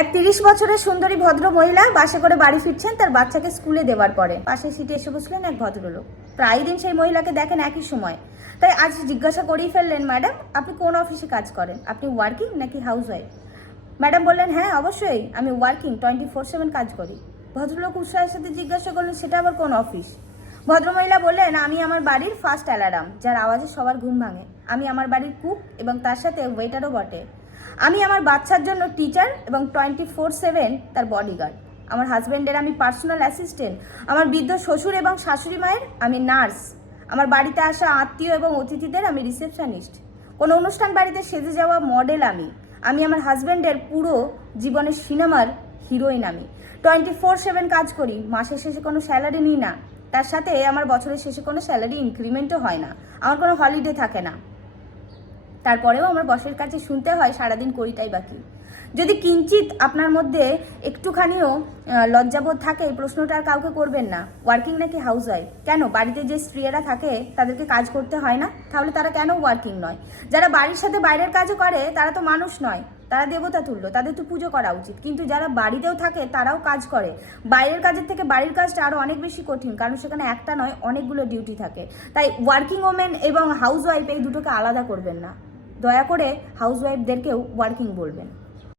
এক 30 বছরের সুন্দরী ভদ্র মহিলা বাসে করে বাড়ি ফিরছেন তার বাচ্চাকে স্কুলে দেওয়ার পরে। পাশের সিটে এসে বসলেন এক ভদ্রলোক। প্রায় দিন সেই মহিলাকে দেখেন একই সময়, তাই আজ জিজ্ঞাসা করেই ফেললেন, ম্যাডাম আপনি কোন অফিসে কাজ করেন? আপনি ওয়ার্কিং নাকি হাউস ওয়াইফ? ম্যাডাম বললেন, হ্যাঁ অবশ্যই আমি ওয়ার্কিং, 24/7 কাজ করি। ভদ্রলোক উৎসাহের সাথে জিজ্ঞাসা করলেন, সেটা আবার কোন অফিস? ভদ্রমহিলা বললেন, আমি আমার বাড়ির ফার্স্ট অ্যালার্ম, যার আওয়াজে সবার ঘুম ভাঙে। আমি আমার বাড়ির কুক এবং তার সাথে ওয়েটারও বটে। আমি আমার বাচ্চার জন্য টিচার এবং 24/7 তার বডিগার্ড। আমার হাজব্যান্ডের আমি পার্সোনাল অ্যাসিস্ট্যান্ট। আমার বৃদ্ধ শ্বশুর এবং শাশুড়ি মায়ের আমি নার্স। আমার বাড়িতে আসা আত্মীয় এবং অতিথিদের আমি রিসেপশনিস্ট। কোনো অনুষ্ঠান বাড়িতে সেজে যাওয়া মডেল আমি। আমি আমার হাজব্যান্ডের পুরো জীবনের সিনেমার হিরোইন। আমি 24/7 কাজ করি। মাসের শেষে কোনো স্যালারি নিই না। তার সাথে আমার বছরের শেষে কোনো স্যালারি ইনক্রিমেন্টও হয় না। আমার কোনো হলিডে থাকে না। তারপরেও আমার বসের কাছে শুনতে হয় সারাদিন করিটাই বাকি। যদি কিঞ্চিত আপনার মধ্যে একটুখানিও লজ্জাবোধ থাকে, এই প্রশ্নটা আর কাউকে করবেন না, ওয়ার্কিং নাকি হাউস ওয়াইফ। কেন বাড়িতে যে স্ত্রীরা থাকে তাদেরকে কাজ করতে হয় না? তাহলে তারা কেন ওয়ার্কিং নয়? যারা বাড়ির সাথে বাইরের কাজও করে তারা তো মানুষ নয়, তারা দেবতা তুল্য, তাদের তো পুজো করা উচিত। কিন্তু যারা বাড়িতেও থাকে তারাও কাজ করে। বাইরের কাজের থেকে বাড়ির কাজটা আরও অনেক বেশি কঠিন, কারণ সেখানে একটা নয় অনেকগুলো ডিউটি থাকে। তাই ওয়ার্কিং ওমেন এবং হাউস ওয়াইফ এই দুটোকে আলাদা করবেন না। দয়া করে হাউস ওয়াইফদেরকেও ওয়ার্কিং বলবেন।